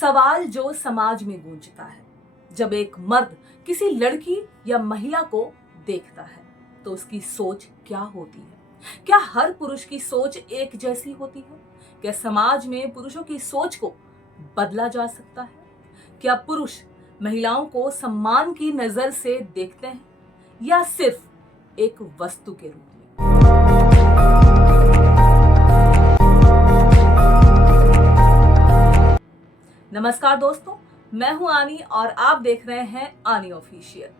सवाल जो समाज में गूंजता है, जब एक मर्द किसी लड़की या महिला को देखता है तो उसकी सोच क्या होती है? क्या हर पुरुष की सोच एक जैसी होती है? क्या समाज में पुरुषों की सोच को बदला जा सकता है? क्या पुरुष महिलाओं को सम्मान की नजर से देखते हैं या सिर्फ एक वस्तु के रूप में? नमस्कार दोस्तों, मैं हूं आनी और आप देख रहे हैं आनी ऑफिशियल।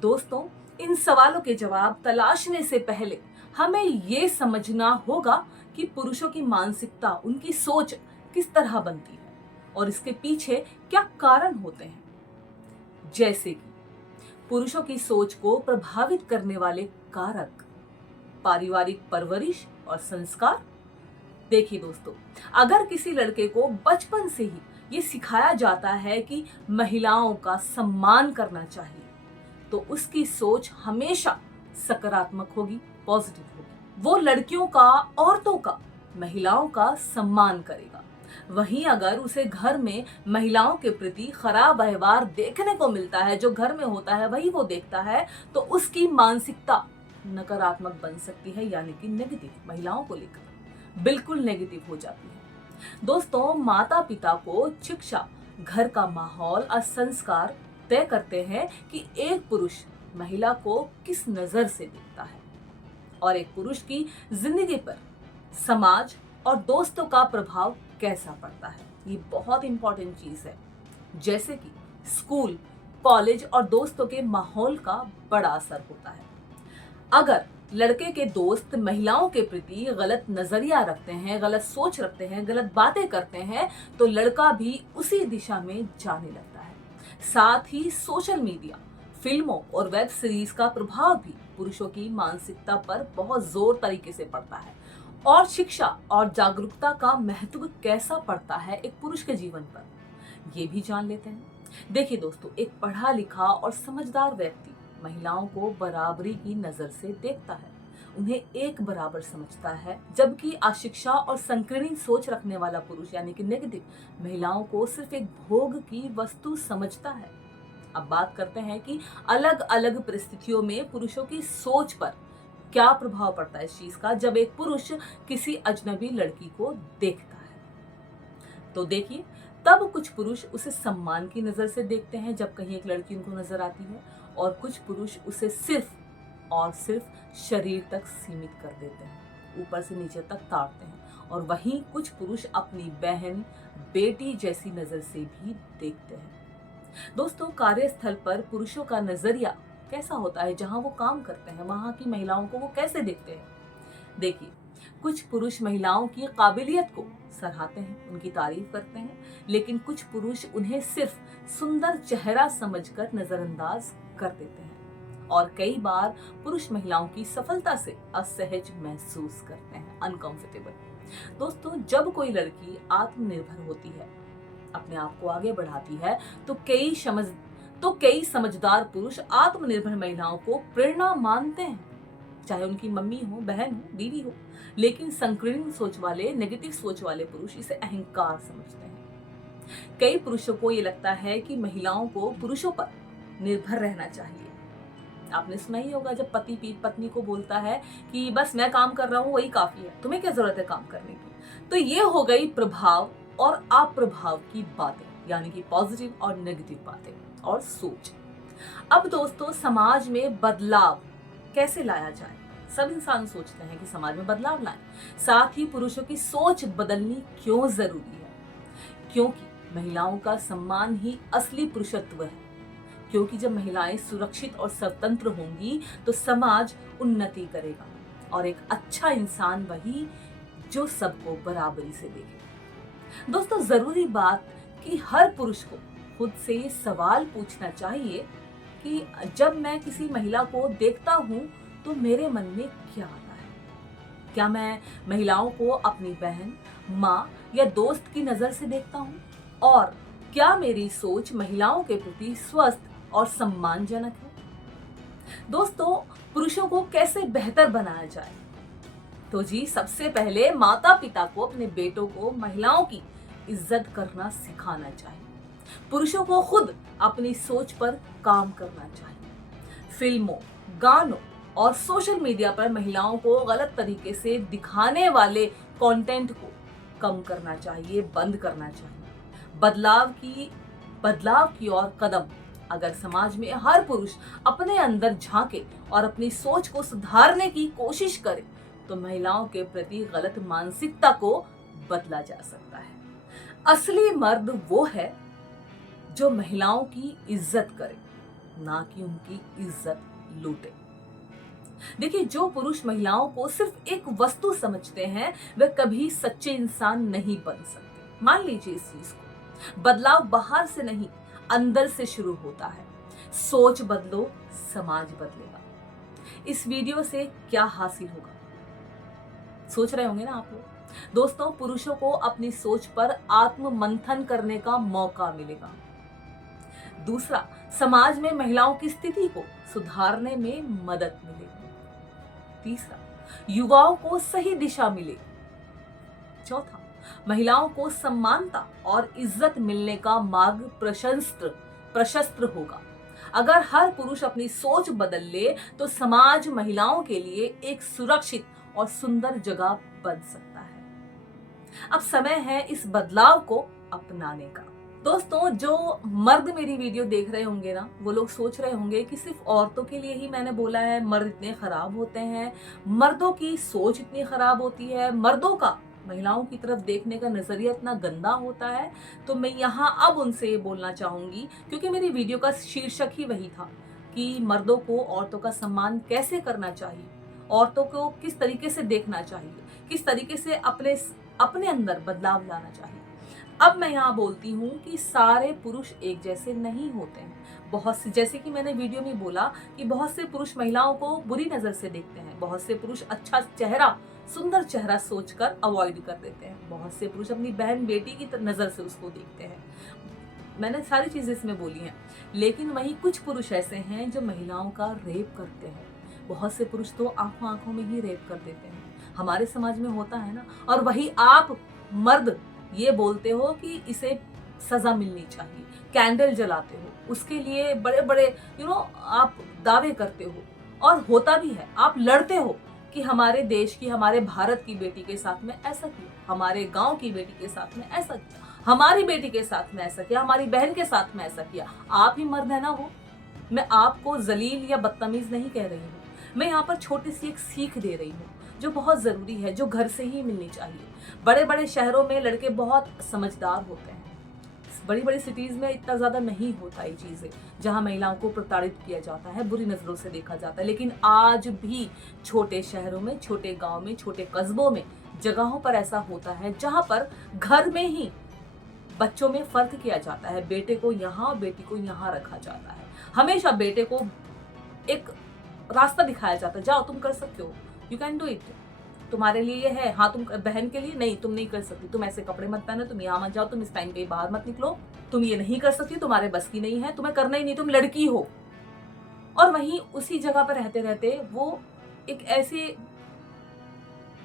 दोस्तों, इन सवालों के जवाब तलाशने से पहले हमें ये समझना होगा कि पुरुषों की मानसिकता, उनकी सोच किस तरह बनती है और इसके पीछे क्या कारण होते हैं। जैसे कि पुरुषों की सोच को प्रभावित करने वाले कारक, पारिवारिक परवरिश और संस्कार। देखिए दोस्तों, अगर किसी लड़के को बचपन से ही ये सिखाया जाता है कि महिलाओं का सम्मान करना चाहिए, तो उसकी सोच हमेशा सकारात्मक होगी, पॉजिटिव होगी। वो लड़कियों का, औरतों का, महिलाओं का सम्मान करेगा। वहीं अगर उसे घर में महिलाओं के प्रति खराब व्यवहार देखने को मिलता है, जो घर में होता है वही वो देखता है, तो उसकी मानसिकता नकारात्मक बन सकती है, यानी कि नेगेटिव, महिलाओं को लेकर बिल्कुल नेगेटिव हो जाती है। दोस्तों, माता पिता को शिक्षा, घर का माहौल और संस्कार तय करते हैं कि एक पुरुष महिला को किस नजर से देखता है और एक पुरुष की जिंदगी पर समाज और दोस्तों का प्रभाव कैसा पड़ता है। ये बहुत इंपॉर्टेंट चीज है। जैसे कि स्कूल, कॉलेज और दोस्तों के माहौल का बड़ा असर होता है। अगर लड़के के दोस्त महिलाओं के प्रति गलत नजरिया रखते हैं, गलत सोच रखते हैं, गलत बातें करते हैं, तो लड़का भी उसी दिशा में जाने लगता है। साथ ही सोशल मीडिया, फिल्मों और वेब सीरीज का प्रभाव भी पुरुषों की मानसिकता पर बहुत जोर तरीके से पड़ता है। और शिक्षा और जागरूकता का महत्व कैसा पड़ता है एक पुरुष के जीवन पर, ये भी जान लेते हैं। देखिए दोस्तों, एक पढ़ा लिखा और समझदार व्यक्ति महिलाओं को बराबरी की नजर से देखता है, उन्हें एक बराबर समझता है, जबकि अशिक्षा और संकीर्ण सोच रखने वाला पुरुष यानी कि नेगेटिव, महिलाओं को सिर्फ एक भोग की वस्तु समझता है। अब बात करते हैं कि अलग अलग परिस्थितियों में पुरुषों की सोच पर क्या प्रभाव पड़ता है इस चीज का, जब एक पुरुष किसी अजनबी लड़की को देखता है। तो देखिए, तब कुछ पुरुष उसे सम्मान की नजर से देखते हैं जब कहीं एक लड़की उनको नजर आती है, और कुछ पुरुष उसे सिर्फ और सिर्फ शरीर तक सीमित कर देते हैं, ऊपर से नीचे तक ताड़ते हैं। और वहीं कुछ पुरुष अपनी बहन, बेटी जैसी नजर से भी देखते हैं। दोस्तों, कार्यस्थल पर पुरुषों का नजरिया कैसा होता है, जहां वो काम करते हैं वहां की महिलाओं को वो कैसे देखते हैं। देखिए, कुछ पुरुष महिलाओं की काबिलियत को सराहते हैं, उनकी तारीफ करते हैं, लेकिन कुछ पुरुष उन्हें सिर्फ सुंदर चेहरा समझकर नजरअंदाज कर देते हैं। और कई बार पुरुष महिलाओं की सफलता से असहज महसूस करते हैं, अनकंफर्टेबल। दोस्तों, जब कोई लड़की आत्मनिर्भर होती है, अपने आप को आगे बढ़ाती है, तो कई समझदार पुरुष आत्मनिर्भर महिलाओं को प्रेरणा मानते हैं, चाहे उनकी मम्मी हो, बहन हो, बीवी हो। लेकिन संकीर्ण सोच वाले, नेगेटिव सोच वाले पुरुष इसे अहंकार समझते हैं। कई पुरुषों को ये लगता है कि महिलाओं को पुरुषों पर निर्भर रहना चाहिए। आपने सुना ही होगा जब पति पत्नी को बोलता है कि बस मैं काम कर रहा हूं, वही काफी है, तुम्हें क्या जरूरत है काम करने की। तो ये हो गई प्रभाव और अप्रभाव की बातें, यानी कि पॉजिटिव और नेगेटिव बातें और सोच। अब दोस्तों, समाज में बदलाव कैसे लाया जाए? सब इंसान सोचते हैं कि समाज में बदलाव लाएं। साथ ही पुरुषों की सोच बदलनी क्यों जरूरी है? क्योंकि महिलाओं का सम्मान ही असली पुरुषत्व है। क्योंकि जब महिलाएं सुरक्षित और स्वतंत्र होंगी तो समाज उन्नति करेगा, और एक अच्छा इंसान वही जो सबको बराबरी से देखे। दोस्तों, जरूरी बात कि हर पुरुष को खुद से ये सवाल पूछना चाहिए कि जब मैं किसी महिला को देखता हूं तो मेरे मन में क्या आता है। क्या मैं महिलाओं को अपनी बहन, माँ या दोस्त की नजर से देखता हूँ? और क्या मेरी सोच महिलाओं के प्रति स्वस्थ और सम्मानजनक है? दोस्तों, पुरुषों को कैसे बेहतर बनाया जाए? तो जी, सबसे पहले माता पिता को अपने बेटों को महिलाओं की इज्जत करना सिखाना चाहिए। पुरुषों को खुद अपनी सोच पर काम करना चाहिए। फिल्मों, गानों और सोशल मीडिया पर महिलाओं को गलत तरीके से दिखाने वाले कंटेंट को कम करना चाहिए, बंद करना चाहिए। बदलाव की ओर कदम अगर समाज में हर पुरुष अपने अंदर झांके और अपनी सोच को सुधारने की कोशिश करे तो महिलाओं के प्रति गलत मानसिकता को बदला जा सकता है। असली मर्द वो है जो महिलाओं की इज्जत करे, ना कि उनकी इज्जत लूटे। देखिए, जो पुरुष महिलाओं को सिर्फ एक वस्तु समझते हैं वे कभी सच्चे इंसान नहीं बन सकते। मान लीजिए इस चीज को, बदलाव बाहर से नहीं अंदर से शुरू होता है। सोच बदलो, समाज बदलेगा। इस वीडियो से क्या हासिल होगा सोच रहे होंगे ना आप लोग। दोस्तों, पुरुषों को अपनी सोच पर आत्म मंथन करने का मौका मिलेगा। दूसरा, समाज में महिलाओं की स्थिति को सुधारने में मदद मिलेगी। तीसरा, युवाओं को सही दिशा मिलेगी। चौथा, महिलाओं को सम्मानता और इज्जत मिलने का मार्ग प्रशस्त होगा। अगर हर पुरुष अपनी सोच बदल ले तो समाज महिलाओं के लिए एक सुरक्षित और सुंदर जगह बन सकता है। अब समय है इस बदलाव को अपनाने का। दोस्तों, जो मर्द मेरी वीडियो देख रहे होंगे ना, वो लोग सोच रहे होंगे कि सिर्फ औरतों के लिए ही मैंने बोला है, मर्द इतने खराब होते हैं, मर्दों की सोच इतनी खराब होती है, मर्दों का महिलाओं की तरफ देखने का नजरिया इतना गंदा होता है। तो मैं यहाँ अब उनसे ये बोलना चाहूंगी, क्योंकि मेरी वीडियो का शीर्षक ही वही था कि मर्दों को औरतों का सम्मान कैसे करना चाहिए, औरतों को किस तरीके से देखना चाहिए, किस तरीके से अपने अंदर बदलाव लाना चाहिए। अब मैं यहाँ बोलती हूँ कि सारे पुरुष एक जैसे नहीं होते हैं। बहुत से, जैसे कि मैंने वीडियो में बोला कि बहुत से पुरुष महिलाओं को बुरी नजर से देखते हैं, बहुत से पुरुष अच्छा चेहरा, सुंदर चेहरा सोचकर अवॉइड कर देते हैं, बहुत से पुरुष अपनी बहन बेटी की नजर से उसको देखते हैं। मैंने सारी चीजें इसमें बोली हैं। लेकिन वहीं कुछ पुरुष ऐसे हैं जो महिलाओं का रेप करते हैं। बहुत से पुरुष तो आंखों आंखों में ही रेप कर देते हैं। हमारे समाज में होता है ना। और वही आप मर्द ये बोलते हो कि इसे सजा मिलनी चाहिए, कैंडल जलाते हो, उसके लिए बड़े बड़े आप दावे करते हो, और होता भी है। आप लड़ते हो कि हमारे देश की, हमारे भारत की बेटी के साथ में ऐसा किया, हमारे गांव की बेटी के साथ में ऐसा किया, हमारी बेटी के साथ में ऐसा किया, हमारी बहन के साथ में ऐसा किया। आप ही मर्द है ना वो। मैं आपको जलील या बदतमीज नहीं कह रही हूँ। मैं यहाँ पर छोटी सी एक सीख दे रही हूँ जो बहुत जरूरी है, जो घर से ही मिलनी चाहिए। बड़े बड़े शहरों में लड़के बहुत समझदार होते हैं, बड़ी बड़ी सिटीज में इतना ज्यादा नहीं होता ये चीजें, जहां महिलाओं को प्रताड़ित किया जाता है, बुरी नजरों से देखा जाता है। लेकिन आज भी छोटे शहरों में, छोटे गांव में, छोटे कस्बों में जगहों पर ऐसा होता है जहां पर घर में ही बच्चों में फर्क किया जाता है। बेटे को यहाँ और बेटी को यहाँ रखा जाता है। हमेशा बेटे को एक रास्ता दिखाया जाता है, जाओ तुम कर सकते हो, यू कैन डू इट, तुम्हारे लिए ये है। हाँ, तुम बहन के लिए नहीं, तुम नहीं कर सकती, तुम ऐसे कपड़े मत पहनो, तुम यहाँ मत जाओ, तुम इस टाइम पे बाहर मत निकलो, तुम ये नहीं कर सकती, तुम्हारे बस की नहीं है, तुम्हें करना ही नहीं, तुम लड़की हो। और वहीं उसी जगह पर रहते रहते वो एक ऐसे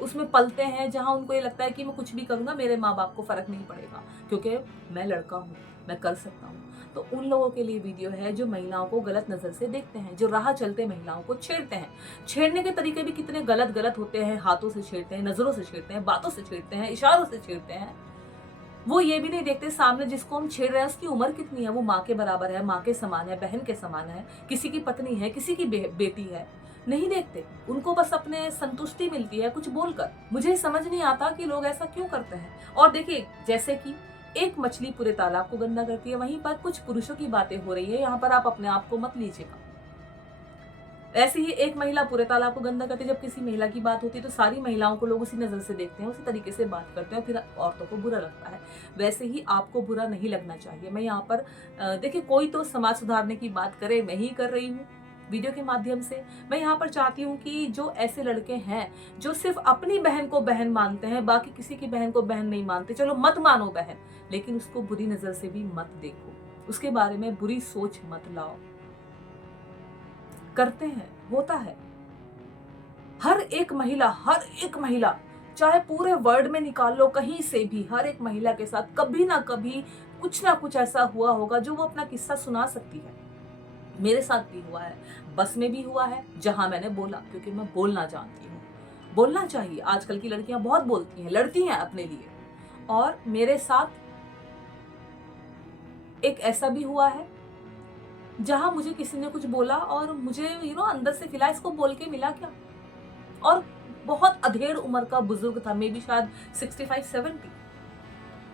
उसमें पलते हैं जहां उनको ये लगता है कि मैं कुछ भी करूंगा मेरे माँ बाप को फर्क नहीं पड़ेगा, क्योंकि मैं लड़का हूँ, मैं कर सकता हूँ। तो उन लोगों के लिए वीडियो है जो महिलाओं को गलत नजर से देखते हैं, जो राह चलते महिलाओं को छेड़ते हैं। छेड़ने के तरीके भी कितने गलत गलत होते हैं। हाथों से छेड़ते हैं, नजरों से छेड़ते हैं, बातों से छेड़ते हैं, इशारों से छेड़ते हैं। वो ये भी नहीं देखते सामने जिसको हम छेड़ रहे हैं उसकी उम्र कितनी है, वो माँ के बराबर है, माँ के समान है, बहन के समान है, किसी की पत्नी है, किसी की बेटी है। नहीं देखते, उनको बस अपने संतुष्टि मिलती है कुछ बोलकर। मुझे समझ नहीं आता कि लोग ऐसा क्यों करते हैं। और देखिए, जैसे कि एक मछली पूरे तालाब को गंदा करती है, वहीं पर कुछ पुरुषों की बातें हो रही है, यहाँ पर आप अपने आप को मत लीजिएगा। ऐसे ही एक महिला पूरे तालाब को गंदा करती है, जब किसी महिला की बात होती है तो सारी महिलाओं को लोग उसी नजर से देखते हैं, उसी तरीके से बात करते हैं, और फिर औरतों को बुरा लगता है। वैसे ही आपको बुरा नहीं लगना चाहिए। मैं यहाँ पर देखिए, कोई तो समाज सुधारने की बात करे, मैं ही कर रही हूँ वीडियो के माध्यम से। मैं यहाँ पर चाहती हूँ कि जो ऐसे लड़के हैं जो सिर्फ अपनी बहन को बहन मानते हैं, बाकी किसी की बहन को बहन नहीं मानते, चलो मत मानो बहन, लेकिन उसको बुरी नजर से भी मत देखो, उसके बारे में बुरी सोच मत लाओ। करते हैं, होता है। हर एक महिला चाहे पूरे वर्ल्ड में निकाल लो, कहीं से भी हर एक महिला के साथ कभी ना कभी कुछ ना कुछ ऐसा हुआ होगा जो वो अपना किस्सा सुना सकती है। मेरे साथ भी हुआ है, बस में भी हुआ है, जहां मैंने बोला, क्योंकि मैं बोलना जानती हूँ। बोलना चाहिए, आजकल की लड़कियां बहुत बोलती हैं, लड़ती हैं अपने लिए। और मेरे साथ एक ऐसा भी हुआ है जहां मुझे किसी ने कुछ बोला और मुझे अंदर से फिला इसको बोल के मिला क्या। और बहुत अधेड़ उम्र का बुजुर्ग था, मे बी शायद 65-70।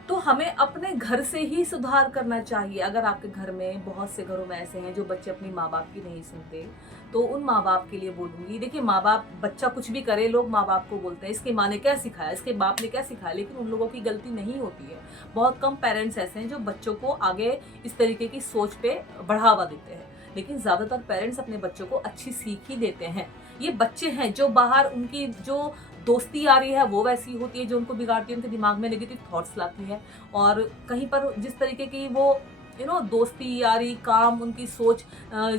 तो हमें अपने घर से ही सुधार करना चाहिए। अगर आपके घर में, बहुत से घरों में ऐसे हैं जो बच्चे अपनी माँ बाप की नहीं सुनते, तो उन माँ बाप के लिए बोलूंगी, देखिए माँ बाप, बच्चा कुछ भी करे, लोग माँ बाप को बोलते हैं इसकी माँ ने क्या सिखाया, इसके बाप ने क्या सिखाया, लेकिन उन लोगों की गलती नहीं होती है। बहुत कम पेरेंट्स ऐसे हैं जो बच्चों को आगे इस तरीके की सोच पे बढ़ावा देते हैं, लेकिन ज्यादातर पेरेंट्स अपने बच्चों को अच्छी सीख ही देते हैं। ये बच्चे हैं जो बाहर उनकी जो दोस्ती आ रही है वो वैसी होती है जो उनको बिगाड़ती है, उनके दिमाग में नेगेटिव थॉट्स लाती है। और कहीं पर जिस तरीके की वो दोस्ती यारी काम, उनकी सोच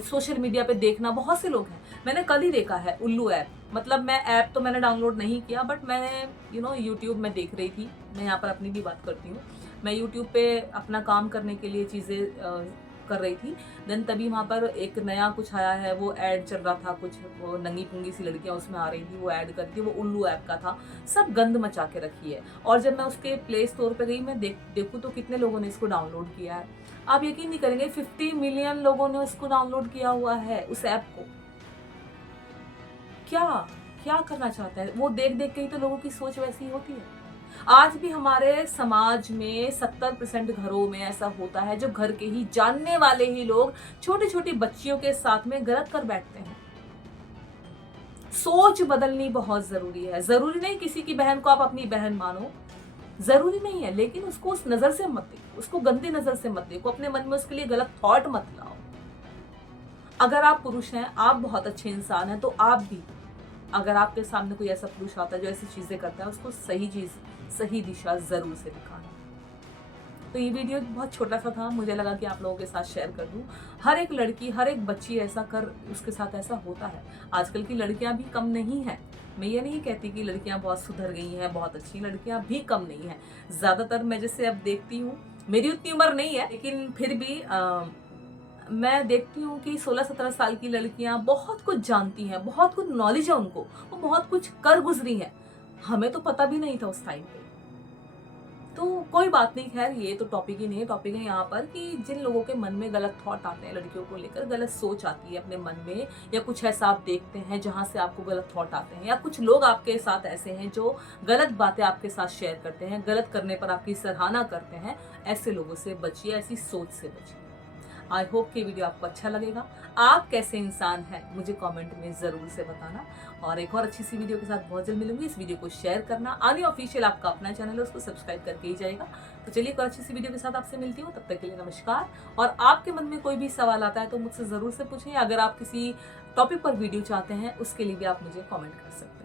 सोशल मीडिया पे देखना, बहुत से लोग हैं। मैंने कल ही देखा है उल्लू ऐप, मतलब मैं ऐप तो मैंने डाउनलोड नहीं किया, बट मैंने यूट्यूब में देख रही थी। मैं यहाँ पर अपनी भी बात करती हूँ। मैं यूट्यूब पे अपना काम करने के लिए चीज़ें कर रही थी, देन तभी वहाँ पर एक नया कुछ आया है, वो ऐड चल रहा था, कुछ वो नंगी पुंगी सी लड़कियां उसमें आ रही थी, वो ऐड कर रही थी, वो उल्लू ऐप का था। सब गंद मचा के रखी है। और जब मैं उसके प्ले स्टोर पे गई, मैं देखूं तो कितने लोगों ने इसको डाउनलोड किया है। आप यकीन नहीं करेंगे, 50 मिलियन लोगों ने उसको डाउनलोड किया हुआ है, उस ऐप को। क्या क्या करना चाहता है वो? देख देख के ही तो लोगों की सोच वैसी होती है। आज भी हमारे समाज में 70% घरों में ऐसा होता है, जो घर के ही जानने वाले ही लोग छोटी छोटी बच्चियों के साथ में गलत कर बैठते हैं। सोच बदलनी बहुत जरूरी है। जरूरी नहीं किसी की बहन को आप अपनी बहन मानो, जरूरी नहीं है, लेकिन उसको उस नजर से मत देखो, उसको गंदी नजर से मत देखो, अपने मन में उसके लिए गलत थॉट मत लाओ। अगर आप पुरुष हैं, आप बहुत अच्छे इंसान हैं, तो आप भी, अगर आपके सामने कोई ऐसा पुरुष आता है जो ऐसी चीजें करता है, उसको सही चीज, सही दिशा जरूर से दिखाना। तो ये वीडियो बहुत छोटा सा था, मुझे लगा कि आप लोगों के साथ शेयर कर दूं। हर एक लड़की, हर एक बच्ची ऐसा कर, उसके साथ ऐसा होता है। आजकल की लड़कियां भी कम नहीं है। मैं ये नहीं कहती कि लड़कियां बहुत सुधर गई हैं, बहुत अच्छी लड़कियां भी कम नहीं है। ज्यादातर मैं जैसे अब देखती हूँ, मेरी उतनी उम्र नहीं है, लेकिन फिर भी मैं देखती हूँ कि 16-17 साल की लड़कियां बहुत कुछ जानती हैं, बहुत कुछ नॉलेज है उनको, वो बहुत कुछ कर गुजरी हैं। हमें तो पता भी नहीं था उस टाइम पे। तो कोई बात नहीं, खैर ये तो टॉपिक ही नहीं है। टॉपिक है यहाँ पर कि जिन लोगों के मन में गलत थॉट आते हैं, लड़कियों को लेकर गलत सोच आती है अपने मन में, या कुछ ऐसा आप देखते हैं जहां से आपको गलत थॉट आते हैं, या कुछ लोग आपके साथ ऐसे हैं जो गलत बातें आपके साथ शेयर करते हैं, गलत करने पर आपकी सराहना करते हैं, ऐसे लोगों से बचिए, ऐसी सोच से बचिए। आई होप कि वीडियो आपको अच्छा लगेगा। आप कैसे इंसान हैं मुझे कमेंट में जरूर से बताना, और एक और अच्छी सी वीडियो के साथ बहुत जल्द मिलूंगी। इस वीडियो को शेयर करना, आनी ऑफिशियल आपका अपना चैनल है, उसको सब्सक्राइब करके ही जाएगा। तो चलिए एक और अच्छी सी वीडियो के साथ आपसे मिलती हूँ, तब तक के लिए नमस्कार। और आपके मन में कोई भी सवाल आता है तो मुझसे जरूर से पूछें। अगर आप किसी टॉपिक पर वीडियो चाहते हैं, उसके लिए भी आप मुझे कॉमेंट कर सकते हैं।